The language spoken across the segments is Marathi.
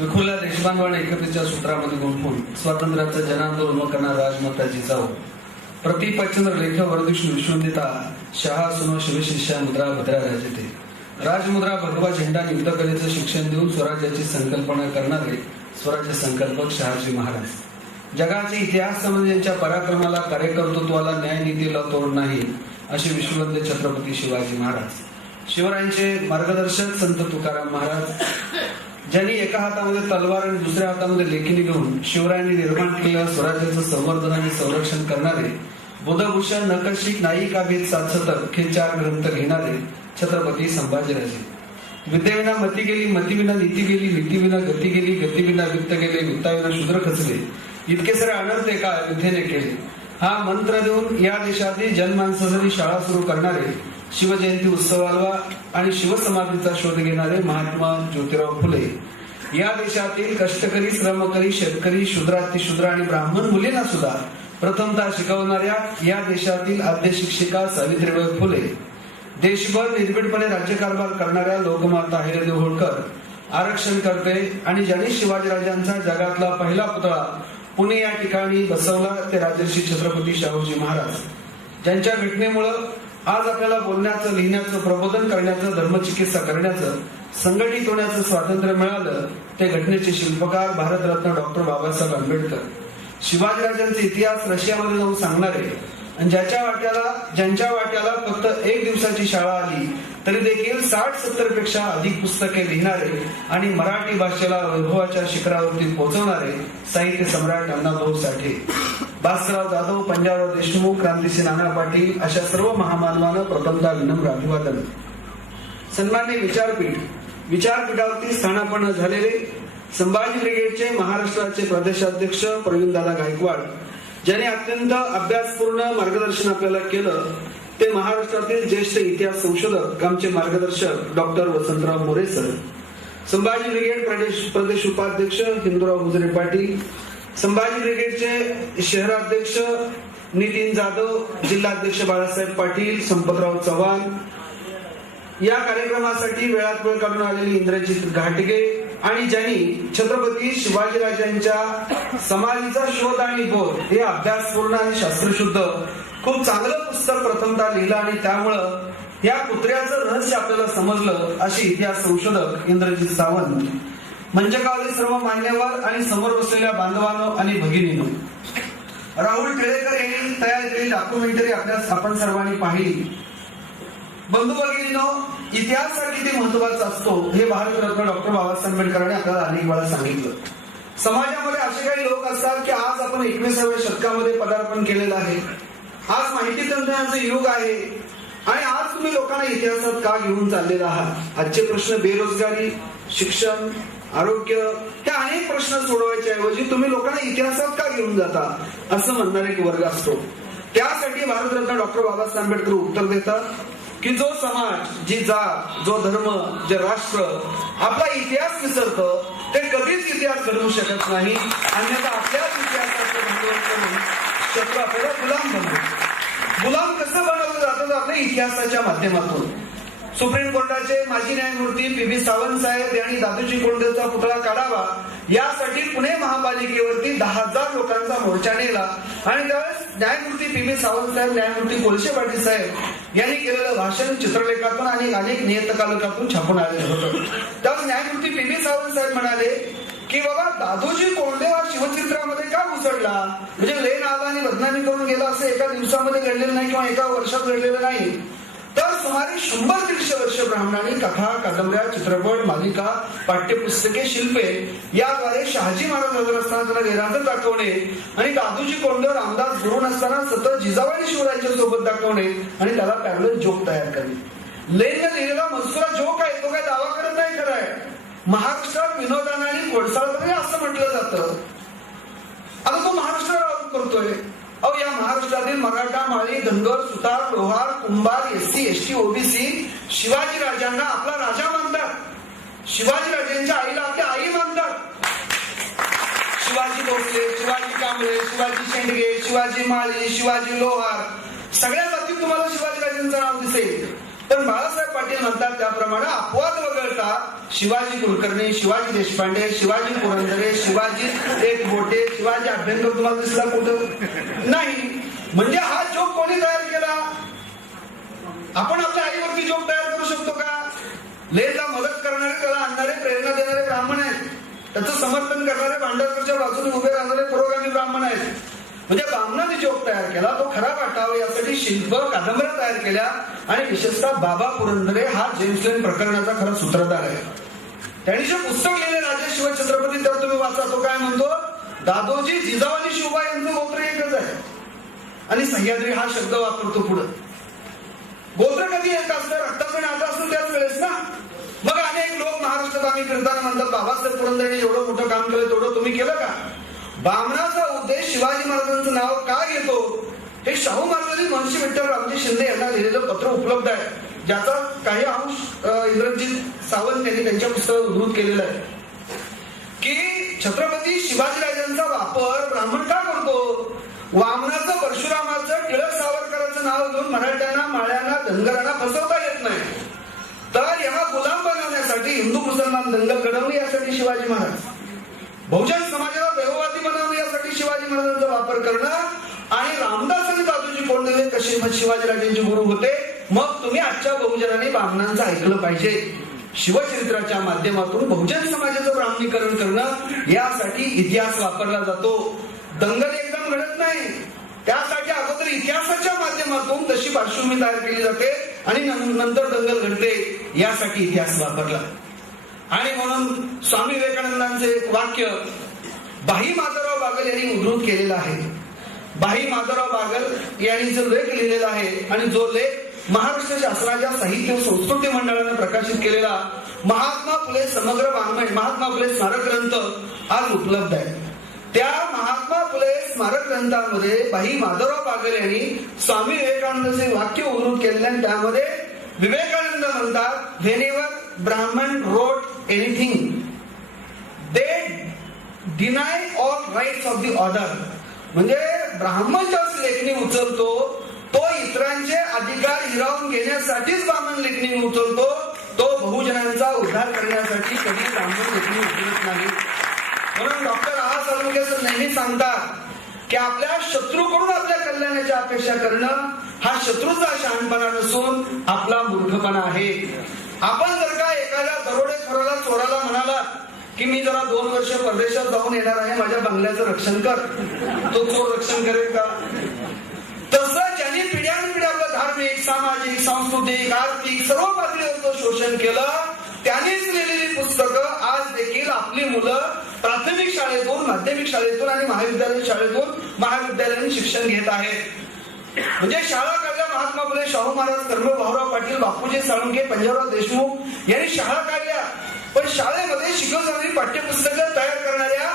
विखुला देशबांधवाने एकतेच्या सूत्रामध्ये गुंफून स्वातंत्र्याचं जनांदोलन उभं करणारा राजमाता जिजाऊ. प्रतिपचंद्र लेख वरदृष्ण विश्वंदिता शहा सुनो शिवशिष्या मुद्रा भद्रा राजते. राजमुद्रा भगवा झेंडा आणि युद्धकलेचं शिक्षण देऊन स्वराज्याची संकल्पना करणारे स्वराज्य संकल्पक शहाजी महाराज. जगाचे इतिहास ज्यांच्या पराक्रमाला कार्यकर्तृत्वाला न्यायनीतीला तोड नाही असे विश्ववंत छत्रपती शिवाजी महाराज. शिवरायांचे मार्गदर्शक संत तुकाराम महाराज ज्यांनी एका हातामध्ये तलवार आणि दुसऱ्या हातामध्ये लेखिनी घेऊन शिवरायांनी निर्माण केलेल्या स्वराज्याचं संवर्धन आणि संरक्षण करणारे बुधभूषण नकशिक नायिक अभेद सातसतक हे चार ग्रंथ घेणारे छत्रपती संभाजीराजे. विद्येविना मती गेली मतीविना नीती गेली नीतीविना गती गेली गतीविना वित्त गेले वित्ताविना शूद्र खचले. इतके सारे अनर्थ एका विद्येने केले. हा मंत्र देऊन या देशातील जनमानसासाठी शाळा सुरू करणारे शिवजयंती उत्सवाला आणि शिवसमाधीचा शोध घेणारे महात्मा ज्योतिराव फुले. या देशातील कष्टकरी श्रमकरी शेतकरी शूद्रातिशूद्र आणि ब्राह्मण मुलींना सुद्धा प्रथमतः शिकवणाऱ्या या देशातील आद्य शिक्षिका सावित्रीबाई फुले. देशभर निर्भीडपणे राज्यकारभार करणाऱ्या लोकमाता अहिल्यादेवी होळकर आरक्षण करते आणि ज्यांनी शिवाजीराजांचा जगातला पहिला पुतळा पुणे या ठिकाणी बसवला ते राजर्षी छत्रपती शाहूजी महाराज. ज्यांच्या घटनेमुळं आज आपल्याला बोलण्याचं लिहिण्याचं प्रबोधन करण्याचं धर्मचिकित्सा करण्याचं संघटित होण्याचं स्वातंत्र्य मिळालं ते घटनेचे शिल्पकार भारतरत्न डॉक्टर बाबासाहेब आंबेडकर. शिवाजीराजांचा इतिहास रशियामध्ये जाऊन सांगणारे आणि ज्याच्या वाट्याला ज्यांच्या वाट्याला फक्त एक दिवसाची शाळा आली तरी देखील साठ सत्तरपेक्षा अधिक पुस्तके लिहिणारे आणि मराठी भाषेला वैभवाच्या शिखरावरती पोहोचवणारे साहित्य सम्राट अण्णाभाऊ साठे भास्करराव जाधव पंजाबराव देशमुख क्रांतीसिंह नाना पाटील अशा सर्व महामानवानं प्रथमतः विनम्र अभिवादन. सन्मान्य विचारपीठ विचारपीठावरती स्थानापन्न झालेले संभाजी ब्रिगेडचे महाराष्ट्राचे प्रदेशाध्यक्ष प्रवीणदादा गायकवाड ज्याने अत्यंत अभ्यासपूर्ण मार्गदर्शन आपल्याला केलं ते महाराष्ट्रातील ज्येष्ठ इतिहास संशोधक आमचे मार्गदर्शक doctor Vasantrao More sir. Sambhaji brigade प्रदेश प्रदेश उपाध्यक्ष हिंदूराव हुजरे पाटील. संभाजी ब्रिगेडचे शहराध्यक्ष नितीन जाधव जिल्हाध्यक्ष बाळासाहेब पाटील संपतराव चव्हाण. या कार्यक्रमासाठी वेळात वेळ काढून आलेली इंद्रजित घाटगे आणि ज्यांनी छत्रपती शिवाजीराजांच्या समाधीचा शोध आणि बोध हे अभ्यासपूर्ण आणि शास्त्रशुद्ध खूप चांगलं पुस्तक प्रथमतः लिहिलं आणि त्यामुळं या कुत्र्याचं रहस्य आपल्याला समजलं अशी इतिहास संशोधक इंद्रजित सावंत. मंचकावरील सर्व मान्यवर आणि समोर बसलेल्या बांधवांनो आणि भगिनीनो. राहुल टिळेकर यांनी तयार केलेली डॉक्युमेंटरी आपल्या आपण सर्वांनी पाहिली. बंधू भगिनीनो इतिहास हा किती महत्त्वाचा असतो हे भारतरत्न डॉक्टर बाबासाहेब आंबेडकरांनी आपल्याला अनेक वेळा सांगितलं. समाजामध्ये असे काही लोक असतात की आज आपण एकविसाव्या शतकामध्ये पदार्पण केलेलं आहे. आज माहिती तंत्रज्ञानाचं युग आहे. आणि आज तुम्ही लोकांना इतिहासात का घेऊन चाललेला आहात? आजचे प्रश्न बेरोजगारी शिक्षण आरोग्य हे अनेक प्रश्न सोडवायच्या ऐवजी तुम्ही लोकांना इतिहासात का घेऊन जाता? असं म्हणणारे एक वर्ग असतो. त्यासाठी भारतरत्न डॉक्टर बाबासाहेब आंबेडकर उत्तर देतात की जो समाज जी जात जो धर्म जे राष्ट्र आपला इतिहास विसरत ते कधीच इतिहास घडवू शकत नाही. अन्यथा आपल्याच इतिहासाचं शत्रू आपल्याला गुलाम बनतो. गुलाम कसं बनवलं जातं आपल्या इतिहासाच्या माध्यमातून. सुप्रीम कोर्टाचे माजी न्यायमूर्ती पी बी सावंत साहेब यांनी दादूजी कोंडेचा पुतळा काढावा. यासाठी पुणे महापालिकेवरती दहा हजार लोकांचा मोर्चा नेला. आणि त्यावेळेस न्यायमूर्ती पी बी सावंत साहेब न्यायमूर्ती कोळशे पाटील साहेब यांनी केलेलं भाषण चित्रलेखातून आणि अनेक नियतकालिकातून छापून आलेलं होतं. त्यावेळेस न्यायमूर्ती पी बी सावंत साहेब म्हणाले की बाबा दादोजी कोंडे हा शिवचित्रामध्ये का घुसडला म्हणजे लेन आला आणि बदनामी करून गेला असं एका दिवसामध्ये घडलेलं नाही किंवा एका वर्षात घडलेलं नाही. तर सुमारे शंभर दीडशे वर्ष ब्राह्मणांनी कथा कादंबऱ्या चित्रपट मालिका पाठ्यपुस्तके शिल्पे याद्वारे शहाजी महाराज हजर असताना त्याला निरांतर दाखवणे आणि दादूजी कोंड रामदास गुरु नसताना सतत जिजाबाई शिवरायांच्या सोबत दाखवणे आणि त्याला पॅरल जोक तयार करणे लेनने लिहिलेला मजकुरा जोक आहे तो काय दावा करत नाही खरं आहे. महाराष्ट्रात विनोदाने आणि कोळसाळपणे असं म्हटलं जातं. आता तो महाराष्ट्रावर आरोप करतोय. अहो या महाराष्ट्रातील Maratha Mali Dhangar Sutar Lohar Kumbhar SC ST OBC Shivaji राजांना आपला राजा मानतात. शिवाजी राजांच्या आईला आपल्या आई मानतात. शिवाजी भोसले शिवाजी कांबळे शिवाजी शेंडगे शिवाजी माळी शिवाजी लोहार सगळ्या बाबतीत तुम्हाला शिवाजी राजांचं नाव दिसेल. पण बाळासाहेब पाटील म्हणतात त्याप्रमाणे अपवाद वगळता शिवाजी कुलकर्णी शिवाजी देशपांडे शिवाजी पुरंदरे शिवाजी एक मोठे शिवाजी अभ्यंकर तुम्हाला दिसला कुठं? नाही. म्हणजे हा जोक कोणी तयार केला? आपण आपल्या आईवरती जोक तयार करू शकतो का? लेला मदत करणारे त्याला आणणारे प्रेरणा देणारे ब्राह्मण आहेत. त्याचं समर्थन करणारे भांडारकरच्या बाजूने उभे राहणारे पुरोगामी ब्राह्मण आहेत. म्हणजे ब्राह्मणाने जोग तयार केला तो खरा वाटावा यासाठी शिल्प कादंबऱ्या तयार केल्या आणि विशेषतः बाबा पुरंदरे हा जेम्स लेन प्रकरणाचा खरा सूत्रधार आहे. त्यांनी जे पुस्तक लिहिले राजे शिवछत्रपती तर तुम्ही वाचा तो काय म्हणतो? दादोजी जिजाऊ आणि शिवबा यांचं गोत्र एकच आहे. आणि सह्याद्री हा शब्द वापरतो पुढं. गोत्र कधी येत असतं? रक्ताचं नातं असतं त्याच वेळेस ना? मग अनेक लोक महाराष्ट्रात आम्ही फिरताना म्हणतात बाबासाहेब पुरंदरेने एवढं मोठं काम केलं तेवढं तुम्ही केलं का? बामणाचा उद्देश शिवाजी महाराजांचं नाव का घेतो? हे शाहू महाराजांनी महर्षी विठ्ठल रामजी शिंदे यांना लिहिलेलं पत्र उपलब्ध आहे. ज्याचा काही अंश इंद्रजित सावंत यांनी त्यांच्या पुस्तकात उद्धृत केलेला आहे. की छत्रपती शिवाजीराजांचा वापर ब्राह्मण का करतो? वामनाचं परशुरामाचं टिळक सावरकरांचं नाव घेऊन मराठ्यांना माळ्यांना धनगरांना फसवता येत नाही. तर या गुलाम बनवण्यासाठी हिंदू मुसलमान दंगल घडवली यासाठी शिवाजी महाराज बहुजन समाजाला देववादी बनवणे यासाठी शिवाजी महाराजांचा वापर करणं आणि रामदास आणि दादूजी कोंडदेव कसे मग गुरु होते. मग तुम्ही आजच्या बहुजनाने ब्राह्मणांचं ऐकलं पाहिजे. शिवचरित्राच्या माध्यमातून बहुजन समाजाचं ब्राह्मणीकरण करणं यासाठी इतिहास वापरला जातो. दंगल एकदम घडत नाही. त्यासाठी अगोदर इतिहासाच्या माध्यमातून तशी पार्श्वभूमी तयार केली जाते आणि नंतर दंगल घडते यासाठी इतिहास वापरला. आणि म्हणून स्वामी विवेकानंदांचे एक वाक्य बाही माधवराव बागल यांनी उद्धृत केलेलं आहे. बाही माधवराव बागल यांनी जो लेख लिहिलेला आहे आणि जो लेख महाराष्ट्र शासनाच्या साहित्य संस्कृती मंडळाने प्रकाशित केलेला महात्मा फुले समग्र वाङ्मय महात्मा फुले स्मारक ग्रंथ आज उपलब्ध आहे. त्या महात्मा फुले स्मारक ग्रंथामध्ये बाई माधवराव बागल यांनी स्वामी विवेकानंदाचे वाक्य उद्धृत केलेले आणि त्यामध्ये विवेकानंद म्हणतात whenever Brahmin road anything They deny all rights of the order म्हणजे ब्राह्मण ज्यावेळेस लेखणी उचलतो तो इतरांचे अधिकार हिरावून घेण्यासाठीच ब्राह्मण लेखणी उचलतो तो बहुजनांचा उद्धार करण्यासाठी कधी ब्राह्मण लेखणी उचलत नाही. म्हणून डॉक्टर आहा सालुके सर नेहमी सांगतात की आपल्या शत्रूकडून आपल्या कल्याणाची अपेक्षा करणं हा शत्रूचा शहाणपणा नसून आपला मूर्खपणा आहे. आपण जर का एखाद्या दरोडेखोराला चोराला म्हणाला की मी जरा दोन वर्ष परदेशात जाऊन येणार आहे माझ्या बंगल्याचं रक्षण कर. तो चोर रक्षण करेल का? तसं ज्यांनी पिढ्यानपिढ्या आपलं धार्मिक सामाजिक सांस्कृतिक आर्थिक सर्व पातळीवरचं शोषण केलं त्यांनीच लिहिलेली पुस्तकं आज देखील आपली मुलं प्राथमिक शाळेतून माध्यमिक शाळेतून आणि महाविद्यालयीन शाळेतून महाविद्यालयीन शिक्षण घेत आहेत. म्हणजे शाळा काढल्या महात्मा फुले शाहू महाराज कर्म भाऊराव पाटील बापूजी साळुंके पंजाबराव देशमुख यांनी शाळा काढल्या. पण शाळेमध्ये शिकवणारी पाठ्यपुस्तकं तयार करणाऱ्या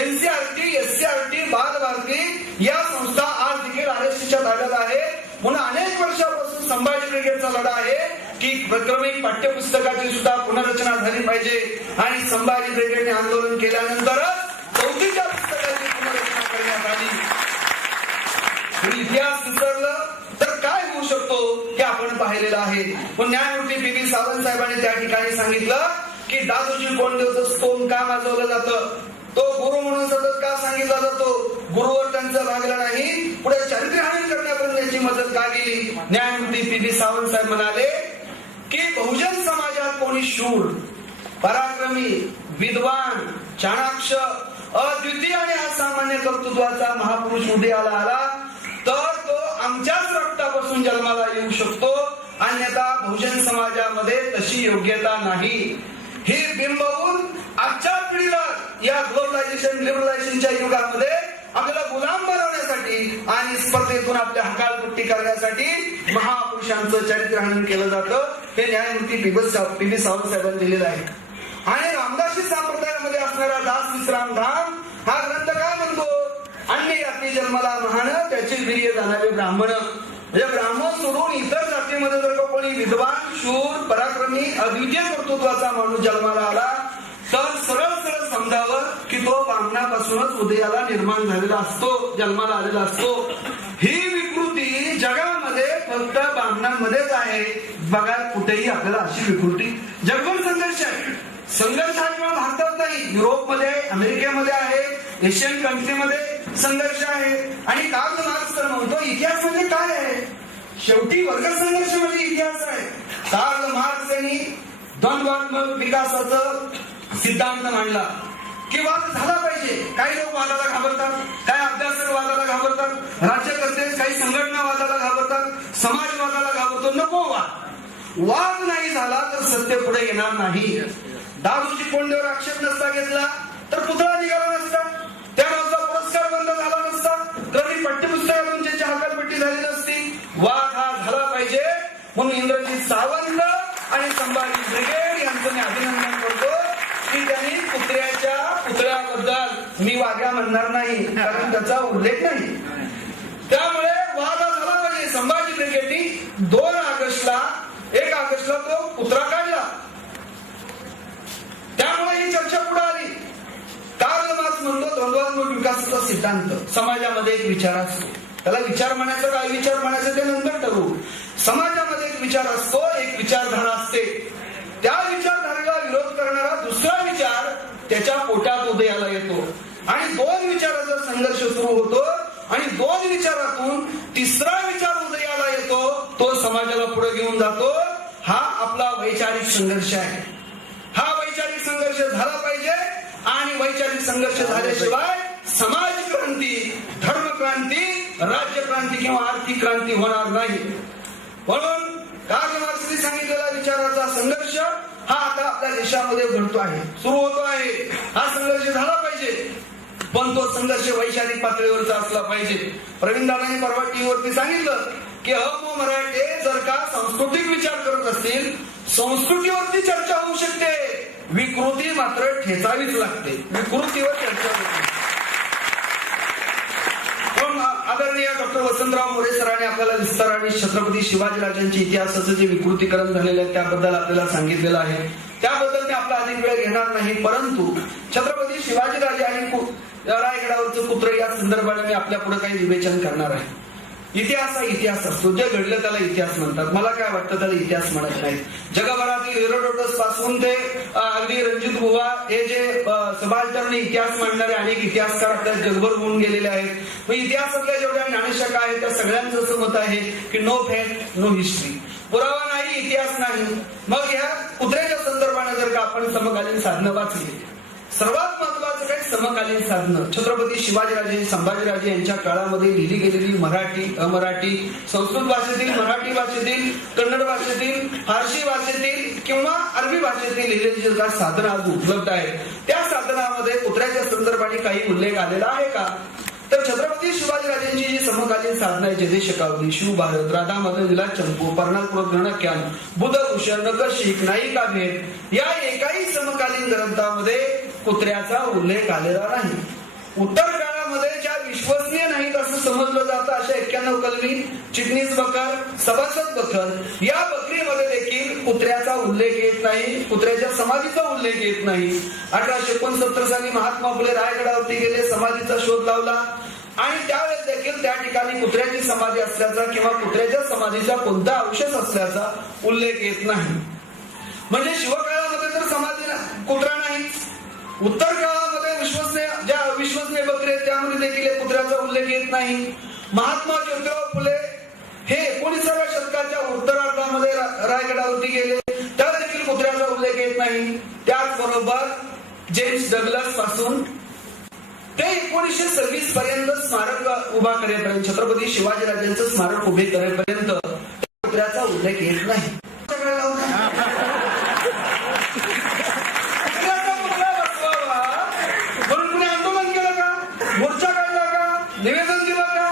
एनसीआरटी एससीआरटी बाल भारती या संस्था आज देखील आरएससीच्या ताब्यात आहे. म्हणून अनेक वर्षापासून संभाजी ब्रिगेडचा लढा आहे की प्रक्रमिक पाठ्यपुस्तकाची सुद्धा पुनर्रचना झाली पाहिजे. आणि संभाजी ब्रिगेडने आंदोलन केल्यानंतरच चौथीच्या पुस्तकाची पुनर्रचना करण्यात आली. आणि इतिहास विसरलं तर काय होऊ शकतो हे आपण पाहिलेलं आहे. पण न्यायमूर्ती बी बी सावंत साहेबांनी त्या ठिकाणी सांगितलं की दादोजी कोंडदेवचं स्तोम का वाजवलं जातं? तो गुरु म्हणून सतत का सांगितला जातो? गुरुवर त्यांचं भागलं नाही. पुढे चरित्रहानी करण्यापर्यंत त्यांची मदत का गेली? न्यायमूर्ती पी. बी सावंत साहेब म्हणाले की बहुजन समाजात कोणी शूर पराक्रमी विद्वान चाणाक्ष अद्वितीय आणि असामान्य कर्तृत्वाचा महापुरुष उदयाला आला तर आमच्याच रक्तापासून जन्माला येऊ शकतो अन्यथा बहुजन समाजामध्ये तशी योग्यता नाही. हे बिंबवून आजच्या पिढीला या ग्लोबलायझेशन लिबरलायझेशनच्या युगामध्ये आपल्याला गुलाम बनवण्यासाठी आणि स्पर्धेतून आपल्या हकालपट्टी करण्यासाठी महापुरुषांचं चरित्रहनन केलं जातं. हे न्यायमूर्ती पी. बी. सावंत साहेबांनी दिलेलं आहे. आणि रामदासी संप्रदायामध्ये असणारा दास विश्राम धाम हा ग्रंथ काय म्हणतो. अन्य जाती जन्माला महान त्याची वीर्य जाणारे ब्राह्मण. म्हणजे ब्राह्मण सोडून इतर जातीमध्ये जर का कोणी विद्वान शूर पराक्रमी अद्वितीय कर्तृत्वाचा माणूस जन्माला आला तर सरळ सरळ समजावं की तो ब्राह्मणापासूनच उदयाला निर्माण झालेला असतो जन्माला आलेला असतो. ही विकृती जगामध्ये फक्त ब्राह्मणांमध्येच आहे. बघा कुठेही आपल्याला अशी विकृती. जगभर संघर्ष आहे. संघर्ष हा केवळ भारतात नाही. युरोपमध्ये अमेरिकेमध्ये आहे एशियन कंट्रीमध्ये संघर्ष आहे आणि कार्ल मार्क्स तर म्हणतो इतिहास म्हणजे काय आहे? शेवटी वर्ग संघर्ष म्हणजे इतिहास आहे. कार्ल मार्क्स यांनी द्वंद्वात्मक विकासाचं सिद्धांत मांडला. की वाद झाला पाहिजे. काही लोक वादाला घाबरतात काही अभ्यासक वादाला घाबरतात राज्यकर्ते काही संघटना वादाला घाबरतात समाजवादाला घाबरतो. नको वाद. वाद नाही झाला तर सत्य पुढे येणार नाही. दहा दिवशी कोंडीवर आक्षेप नसता घेतला तर पुतळा निघाला नसता. त्या माणसाचा पुरस्कार बंद झाला नसता. तर ही पाठ्यपुस्तकातून ज्याची हकालपट्टी झाली नसती वाद हा झाला पाहिजे. म्हणून इंद्रजीत सावंत आणि संभाजी ब्रिगेड यांचं मी अभिनंदन करतो की त्यांनी पुतळ्याच्या पुतळ्याबद्दल मी वाग्या म्हणणार नाही कारण त्याचा उल्लेख नाही. त्यामुळे वाद हा झाला पाहिजे. संभाजी ब्रिगेडनी दोन ऑगस्टला एक ऑगस्टला तो पुतळा काढला त्यामुळे ही चर्चा पुढे आली कार्ल मार्क्स विकासाचा सिद्धांत. समाजामध्ये एक विचार असतो. त्याला विचार म्हणायचं काय विचार म्हणायचं ते नंतर ठरवू. समाजामध्ये एक विचार असतो एक विचारधारा असते. त्या विचारधारेला विरोध करणारा दुसरा विचार त्याच्या पोटात उदयाला येतो. आणि दोन विचाराचा संघर्ष सुरू होतो आणि दोन विचारातून तिसरा विचार उदयाला येतो तो समाजाला पुढे घेऊन जातो. हा आपला वैचारिक संघर्ष आहे. हा वैचारिक संघर्ष झाला पाहिजे. आणि वैचारिक संघर्ष झाल्याशिवाय समाज क्रांती धर्म क्रांती राज्य क्रांती किंवा आर्थिक क्रांती होणार नाही. म्हणून कार्ल मार्क्सने सांगितलेला विचाराचा संघर्ष हा आता आपल्या देशामध्ये घडतो आहे सुरू होतो आहे. हा संघर्ष झाला पाहिजे पण तो संघर्ष वैचारिक पातळीवरचा असला पाहिजे. प्रवीण दादांनी परवा टीव्हीवरती सांगितलं की अहो मराठे जर का सांस्कृतिक विचार करत असतील संस्कृतीवरती चर्चा होऊ शकते. विकृती मात्र ठेचावीच लागते. विकृतीवर चर्चा होते. पण आदरणीय डॉक्टर वसंतराव मोरे सरांनी आपल्याला विस्तार आणि छत्रपती शिवाजीराजांच्या इतिहासाचं जे विकृतीकरण झालेलं आहे त्याबद्दल आपल्याला सांगितलेलं आहे. त्याबद्दल मी आपला अधिक वेळ घेणार नाही परंतु छत्रपती शिवाजीराजे आणि रायगडावरचं पुत्र या संदर्भाने मी आपल्या पुढे काही विवेचन करणार आहे. इतिहास हा इतिहास असतो. जे घडलं त्याला इतिहास म्हणतात. मला काय वाटतं त्याला इतिहास म्हणत नाही जगभरातील हेरोडोटसपासून ते अगदी रणजित बुवा हे जे सबाल्टरने इतिहास मांडणारे अनेक इतिहासकार आपल्या जगभर होऊन गेलेले आहेत. मग इतिहासातल्या जेवढ्या ज्ञानशाखा आहेत त्या सगळ्यांचं असं मत आहे की नो फॅक्ट नो हिस्ट्री पुरावा नाही इतिहास नाही. मग ह्या कुत्र्याच्या संदर्भाने जर का आपण समकालीन साधनं वाचली सर्वात महत्वाचं काय समकालीन साधनं छत्रपती शिवाजीराजे संभाजीराजे यांच्या काळामध्ये लिहिली गेलेली मराठी अमराठी संस्कृत भाषेतील मराठी भाषेतील कन्नड भाषेतील फारसी भाषेतील किंवा अरबी भाषेतील लिहिलेली जे साधनं आज उपलब्ध आहेत त्या साधनामध्ये कुत्र्याच्या संदर्भाने काही उल्लेख आलेला आहे का? तर छत्रपती शिवाजीराजेंची जी समकालीन साधना आहे जयदेश शकावली शिवभारत राधा मदन विलास चंपू पर्णालपूर गणक्यान बुधभूषण नकशिक नायिका भेद या एकाही समकालीन ग्रंथामध्ये कुत्र्याचा उल्लेख आलेला नाही. उत्तर काळामध्ये ज्या विश्वसनीय नाहीत असं समजलं जातं अशा एक्क्याण्णव कलमी चिटणीस बकर सभासद बकर या बकरीमध्ये देखील कुत्र्याचा उल्लेख येत नाही कुत्र्याच्या समाधीचा उल्लेख येत नाही. अठराशे एकोणसत्तर साली महात्मा फुले रायगडावरती गेले समाधीचा शोध लावला. आणि त्यावेळेस देखील त्या ठिकाणी कुत्र्याची समाधी असल्याचा किंवा कुत्र्याच्या समाधीचा कोणता अवशेष असल्याचा उल्लेख येत नाही. म्हणजे शिवकाळामध्ये तर समाधी कुत्रा नाही उत्तर काळामध्ये विश्वसनीय ज्या विश्वसनीय बकरी आहेत त्यामध्ये देखील कुत्र्याचा उल्लेख येत नाही. महात्मा ज्योतिराव फुले हे एकोणीसाव्या शतकाच्या उत्तरार्धामध्ये रायगडावरती गेले. त्या देखील कुत्र्याचा उल्लेख येत नाही. त्याचबरोबर जेम्स डगलसपासून ते एकोणीसशे सव्वीस पर्यंत स्मारक उभा करेपर्यंत छत्रपती शिवाजीराजांचं स्मारक उभे करेपर्यंत त्या कुत्र्याचा उल्लेख येत नाही कुत्र्याचा पुतळा बसवावा म्हणून कुणी आंदोलन केलं का मोर्चा काढला का निवेदन दिलं का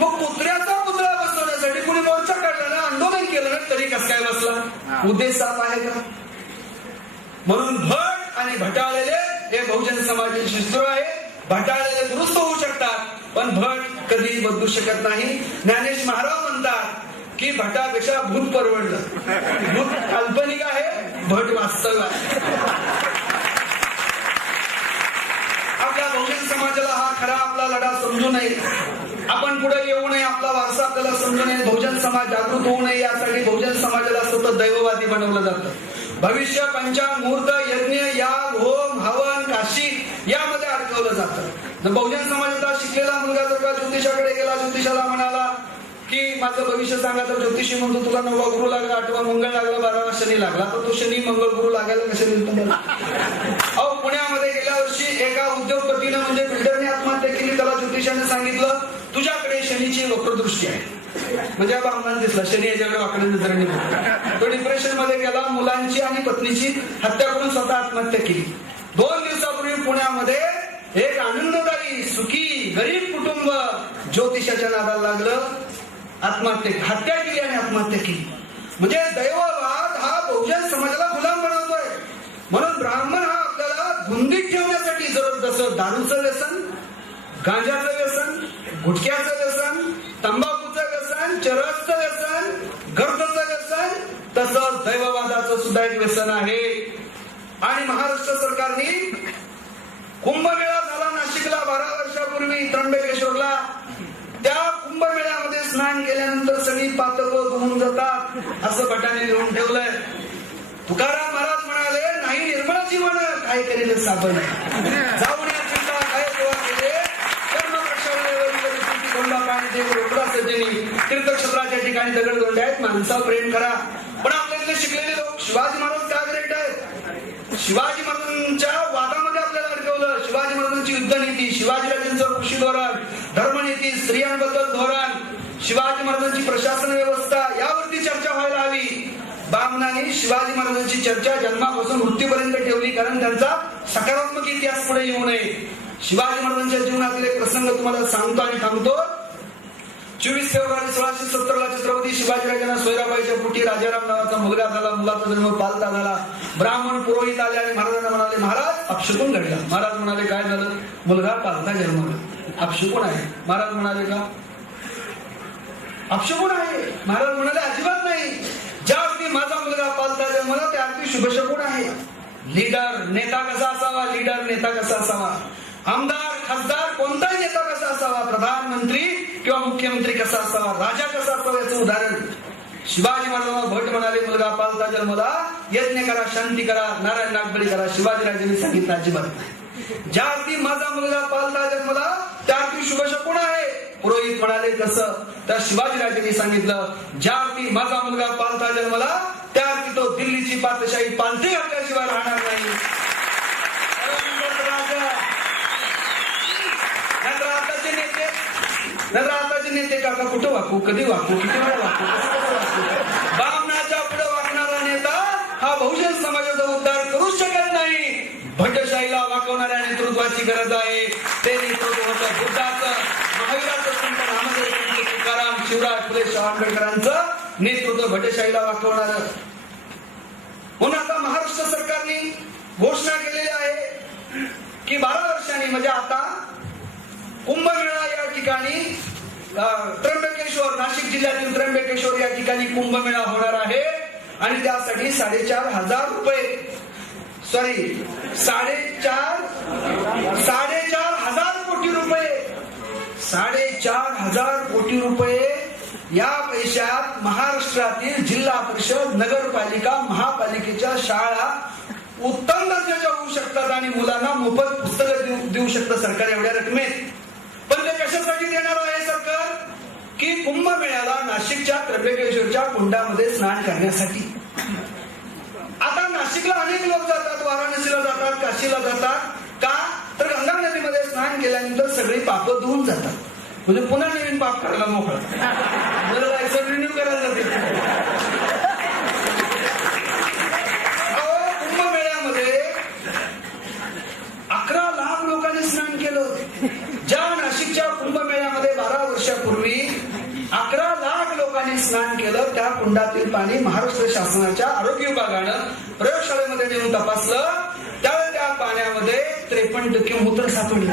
मग कुत्र्याचा पुतळा बसवण्यासाठी कुणी मोर्चा काढला ना आंदोलन केलं ना तरी कसं काय बसला उद्देश साफ आहे का म्हणून भट आणि भटाळलेले हे बहुजन समाजाचे शस्त्र आहे भटाळलेले दुरुस्त होऊ शकतात पण भट कधी बदलू शकत नाही. ज्ञानेश महाराज म्हणतात की भटापेक्षा भूत परवडलं. भूत काल्पनिक आहे भट वास्तव आहे. आपल्या बहुजन समाजाला हा खरा आपला लढा समजू नये. आपण पुढे येऊ नये आपला वारसा आपल्याला समजू नये. बहुजन समाज जागृत होऊ नये यासाठी बहुजन समाजाला सतत दैववादी बनवलं जातं. भविष्य पंचांग मुहूर्त यज्ञ याग होम हवन काशी यामध्ये अडकवलं जातं. बहुजन समाज ज्योतिषाकडे गेला ज्योतिषाला म्हणाला की माझं भविष्य सांगा. तर ज्योतिषी म्हणतो तुला नववा गुरु लागला आठवा मंगळ लागला बारावा शनी लागला. तर तो शनी मंगळ गुरु लागायला कसे तुम्हाला अहो पुण्यामध्ये गेल्या वर्षी एका उद्योगपतीनं म्हणजे बिल्डरने आत्महत्या केली. त्याला ज्योतिषाने सांगितलं तुझ्याकडे शनीची वक्रदृष्टी आहे. म्हणजे हा दिसला शनी याच्याकडे वाकडे नजरेने तो डिप्रेशनमध्ये गेला मुलांची आणि पत्नीची हत्या करून स्वतः आत्महत्या केली. दोन दिवसापूर्वी पुण्यामध्ये एक आनंददायी सुखी गरीब ज्योतिषाच्या नादाला लागलं आत्महत्या हत्या केली आणि आत्महत्या केली. म्हणजे दैववाद हा बहुजन समाजाला गुलाम बनवतोय. म्हणून ब्राह्मण हा आपल्याला धुंदीत ठेवण्यासाठी जर जसं दारूचं व्यसन गांजाचं व्यसन गुटख्याचं व्यसन तंबाखूचं व्यसन चरसचं व्यसन गर्दचं व्यसन तसंच दैववादाचं सुद्धा एक व्यसन आहे. आणि महाराष्ट्र सरकारने कुंभमेळा झाला नाशिकला बारा वर्षापूर्वी त्र्यंबकेश्वरला. त्या कुंभमेळ्यामध्ये स्नान केल्यानंतर सगळी पातक धुवून जातात. असं भटाने लिहून ठेवलंय. तुकाराम महाराज म्हणाले नाही निर्मळ जीवन काय करेल साबण जाऊन या चिंता काय सेवा केले कर्म पाणी तीर्थक्षेत्राच्या ठिकाणी दगड दोंडे आहेत माणसावर प्रेम करा. पण आपल्यातले शिकलेले लोक शिवाजी महाराज का ग्रेट आहेत? शिवाजी महाराजांच्या वादामध्ये आपल्याला अडकवलं. शिवाजी महाराजांची युद्धनीती शिवाजीराजांचं कृषी धोरण स्त्रियांबद्दल धोरण शिवाजी महाराजांची प्रशासन व्यवस्था यावरती चर्चा व्हायला हवी. बामनाने शिवाजी महाराजांची चर्चा जन्मापासून मृत्यूपर्यंत ठेवली कारण त्यांचा सकारात्मक इतिहास पुढे येऊ नये. शिवाजी महाराजांच्या जीवनातील एक प्रसंग तुम्हाला सांगतो आणि थांबतो. चोवीस फेब्रुवारी सोळाशे सत्तर ला छत्रपती शिवाजीराजांना सोयराबाईच्या पोटी राजाराम नावाचा मुलगा झाला. मुलाचा जन्म पालता झाला. ब्राह्मण पुरोहित आले आणि महाराजांना म्हणाले महाराज अपशकून घडला. महाराज म्हणाले काय झालं? मुलगा पालता जन्मला. अपशकून आहे. महाराज म्हणाले का? अपशकून आहे. महाराज म्हणाले अजिबात नाही. ज्या अगदी माझा मुलगा पालता जन्मला त्या अगदी शुभशकून आहे. लीडर नेता कसा असावा? लीडर नेता कसा असावा? आमदार खासदार कोणताही नेता कसा असावा? प्रधानमंत्री किंवा मुख्यमंत्री कसा असावा? राजा कसा असावा याचं उदाहरण. शिवाजी महाराजांना भट म्हणाले मुलगा पालता जन्मला यज्ञ करा शांती करा नारायण नागबळी करा. शिवाजीराजांनी सांगितलं अजिबात नाही. ज्या अर्थी माझा मुलगा पालता जन्मला त्या अर्थी शुभशकुन आहे? पुरोहित म्हणाले कसं तर शिवाजीराजांनी सांगितलं ज्या अर्थी माझा मुलगा पालता जन्मला त्या अर्थी तो दिल्लीची पातशाही पालथी आपल्याशिवाय राहणार नाही राजा नंतर आताचे नेते नंतर आताचे नेते काका कुठं वाकू? कधी वाकू? किती वेळा वाकू? बामणाच्या पुढे वाकणारा नेता हा बहुजन समाजाचा उद्धार करू शकत नाही. भट्टशाहीला वाकवणाऱ्या नेतृत्वाची गरज आहे. ते नेतृत्व होतं बुद्धाचं. महावीराचं संत रामदेव तुकाराम शिवराज फुले शाह आंबेडकरांचं नेतृत्व भट्टशाहीला वाकवणार. म्हणून आता महाराष्ट्र सरकारने घोषणा केलेली आहे की बारा वर्षांनी म्हणजे आता कुंभमेळा या ठिकाणी त्र्यंबकेश्वर नाशिक जिल्ह्यातील त्र्यंबकेश्वर या ठिकाणी कुंभमेळा होणार आहे. आणि त्यासाठी साडेचार हजार रुपये सॉरी साडेचार साडेचार हजार कोटी रुपये साडेचार हजार कोटी रुपये या पैशात महाराष्ट्रातील जिल्हा परिषद नगरपालिका महापालिकेच्या शाळा उत्तम दर्जाच्या होऊ शकतात आणि मुलांना मोफत पुस्तकं देऊ देऊ शकतं सरकार एवढ्या रकमेत. पण ते कशासाठी देणार आहे सरकार? की कुंभमेळ्याला नाशिकच्या त्र्यंबकेश्वरच्या कुंडामध्ये स्नान करण्यासाठी. आता नाशिकला अनेक लोक जातात वाराणसीला जातात काशीला जातात. का? तर गंगा नदीमध्ये स्नान केल्यानंतर सगळी पाप धुवून जातात. म्हणजे पुन्हा नवीन पाप करायला मोकळा. बरं लायसन रिन्यू करायला जाते कुंभमेळ्यामध्ये अकरा लाख लोकांनी स्नान केलं ज्या नाशिकच्या कुंभमेळ्यामध्ये बारा वर्षापूर्वी अकरा लाख लोकांनी स्नान केलं त्या कुंडातील पाणी महाराष्ट्र शासनाच्या आरोग्य विभागानं प्रयोगशाळेमध्ये नेऊन तपासलं. त्यावेळी त्या पाण्यामध्ये त्रेपन्न टक्के मूत्र सापडलं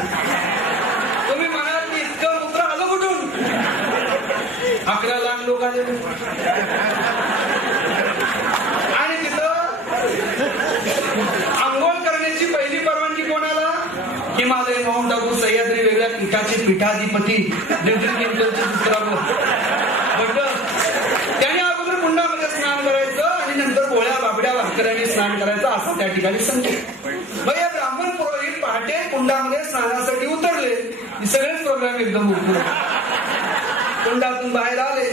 तुम्ही म्हणाल की इतकं मूत्र आलं कुठून? अकरा लाख लोक आले. आणि तिथं आंघोळ करण्याची पहिली परवानगी कोणाला? हिमालय मोहन आबू सह्याद्री वेगळ्या पीठाचे पीठाधिपती. लेफ्टनंट केमिकलचे दुसरा बट त्याने अगोदर कुंडामध्ये स्नान करायचं आणि असा त्या ठिकाणी संकेत. मग या ब्राह्मण पुरोहित पहाटे कुंडामध्ये स्नानासाठी उतरले. सगळेच प्रोग्राम एकदम उठले कुंडातून बाहेर आले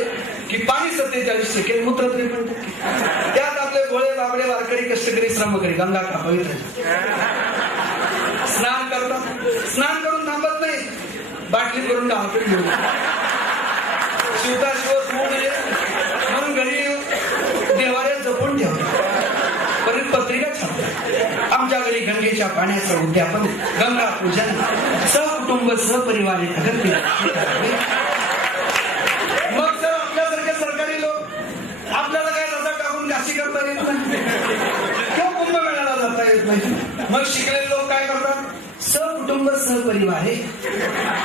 की पाणी सत्तेचाळीस सेकंड मूत्र त्रेपन्न टक्के. त्यात आपले गोळे बाबडे वारकरी कष्टकरी श्रमकरी गंगा का पवित्र. स्नान करतात. स्नान करून थांबत नाही. बाटली करून गावाकडे घेऊन शिवता शिव होऊ नये म्हणून घरी देवाऱ्यात जपून ठेवतात परत पत्रिका छापतात आमच्या घरी गंगेच्या पाण्याचं उद्यापन गंगा पूजन सहकुटुंब सहपरिवार मग जर आपल्यासारखे सरकारी लोक आपल्याला काय रजा टाकून काशी करता येत नाही? किंवा कुंभमेळ्याला जाता येत नाही? मग शिकलेले लोक कुटुंब सहपरिवार आहे.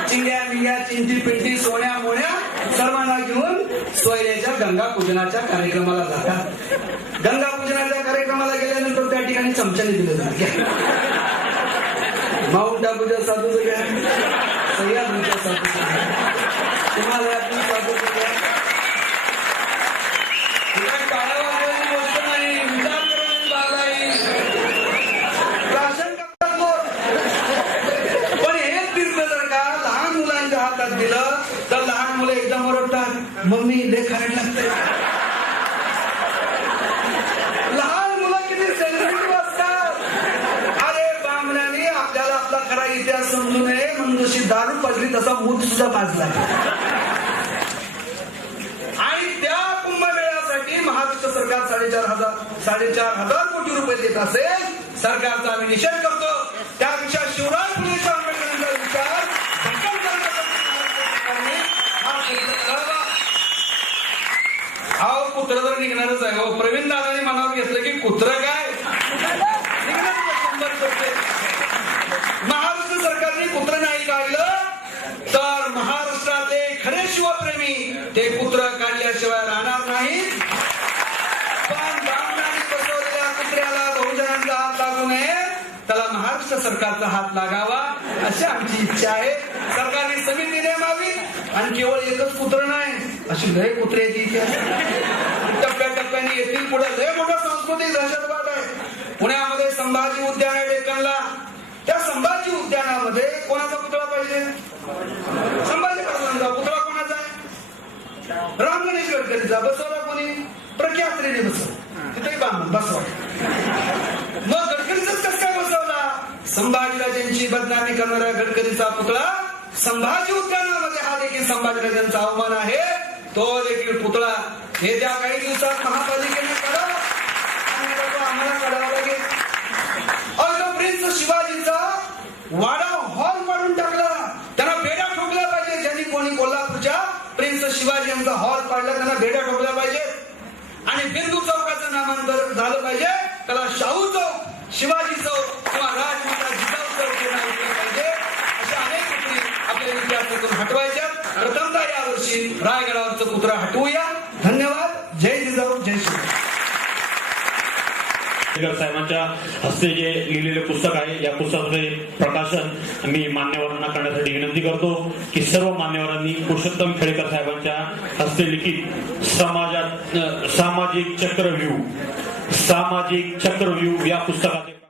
चिंग्या बिंग्या चिंटी पिंटी सोन्या मोन्या सर्वांना घेऊन सोयऱ्याच्या गंगा पूजनाच्या कार्यक्रमाला जातात. गंगा पूजनाच्या कार्यक्रमाला गेल्यानंतर त्या ठिकाणी चमच्याने दिलं जात. माउंट आबूच्या साधू सगळ्या सह्याद्रीच्या साधू घ्या हिमालयातून साधूचं घ्या ही काही टाळ्या वाजवायची गोष्ट नाही विचार करण्याची बाब आहे. राशन करतात लोक. पण हे तीर्थ जर का लहान मुलांच्या हातात दिलं तर लहान मुलं एकदम ओरडतात मम्मी लय खायला लागतंय लहान मुलं किती सेन्सिटिव्ह असतात अरे बामण्याने अकरा इतिहास समजू नये म्हणून जशी दारू पाजली तसा मूत सुद्धा पाजला आणि त्या कुंभमेळ्यासाठी महाराष्ट्र सरकार साडेचार हजार साडेचार हजार कोटी रुपये देत असेल सरकारचा आम्ही निषेध करतो त्यापेक्षा शिवराज फुलेच्या आंबेडकरांचा विचार हा अहो कुत्र तर निघणारच आहे हो प्रवीण दादाने मनावर घेतलं की कुत्र काय निघणारच आहे, शंभर टक्के. महाराष्ट्र सरकारने कुत्र नाही काढलं तर महाराष्ट्रातले खरे शिवप्रेमी ते कुत्र काढल्याशिवाय राहणार नाही पण ब्राह्मणांनी बसवलेल्या कुत्र्याला बहुजनांचा हात लागू नये त्याला महाराष्ट्र सरकारचा हात लागावा अशी आमची इच्छा आहे. सरकारने समिती नेमावी आणि केवळ एकच पुत्र नाही अशी लय पुत्र येते इथे. टप्प्याटप्प्याने येतील पुढे लय मोठा सांस्कृतिक दहशतवाद आहे. पुण्यामध्ये संभाजी उद्यान आहे डेक्कनला. त्या संभाजी उद्यानामध्ये कोणाचा पुतळा पाहिजे? संभाजी महाराजांचा पुतळा कोणाचा आहे? राम गणेश गडकरीचा बसवला कोणी? प्रख्यात्रीने बसवला तिथे बांधून बसवा. मग गडकरीच कसं संभाजीराजांची बदनामी करणाऱ्या गडकरीचा पुतळा संभाजी उद्यानामध्ये हा देखील संभाजीराजांचा अवमान आहे. तो देखील पुतळा येत्या काही दिवसात महापालिकेने करावा आम्हाला काढावा लागेल. अगं प्रिन्स शिवाजीचा वाडा हॉल पाडून टाकला. त्यांना बेड्या ठोकल्या पाहिजे ज्यांनी कोणी कोल्हापूरच्या प्रिन्स शिवाजी यांचा हॉल पाडला त्यांना बेड्या ठोकल्या पाहिजे आणि बिंदू चौकाचं नामांतर झालं पाहिजे. त्याला शाहू चौक शिवाजी चौक किंवा राजमाता जिजाऊ चौक हे नाव दिलं पाहिजे अशा अनेक गोष्टी आपल्या इतिहासातून हटवायच्या प्रथमतः यावर्षी रायगडावरचं कुत्रा हटवूया धन्यवाद जय जिजाऊ जय शिवराय आंबेडकर हस्ते जे लिहिलेले पुस्तक आहे. या पुस्तकाचे प्रकाशन मी मान्यवरांना करण्यासाठी विनंती करतो की सर्व मान्यवरांनी पुरुषोत्तम खेडेकर साहेबांच्या हस्ते लिखित समाजात सामाजिक चक्रव्यूह सामाजिक चक्रव्यूह या पुस्तकाचे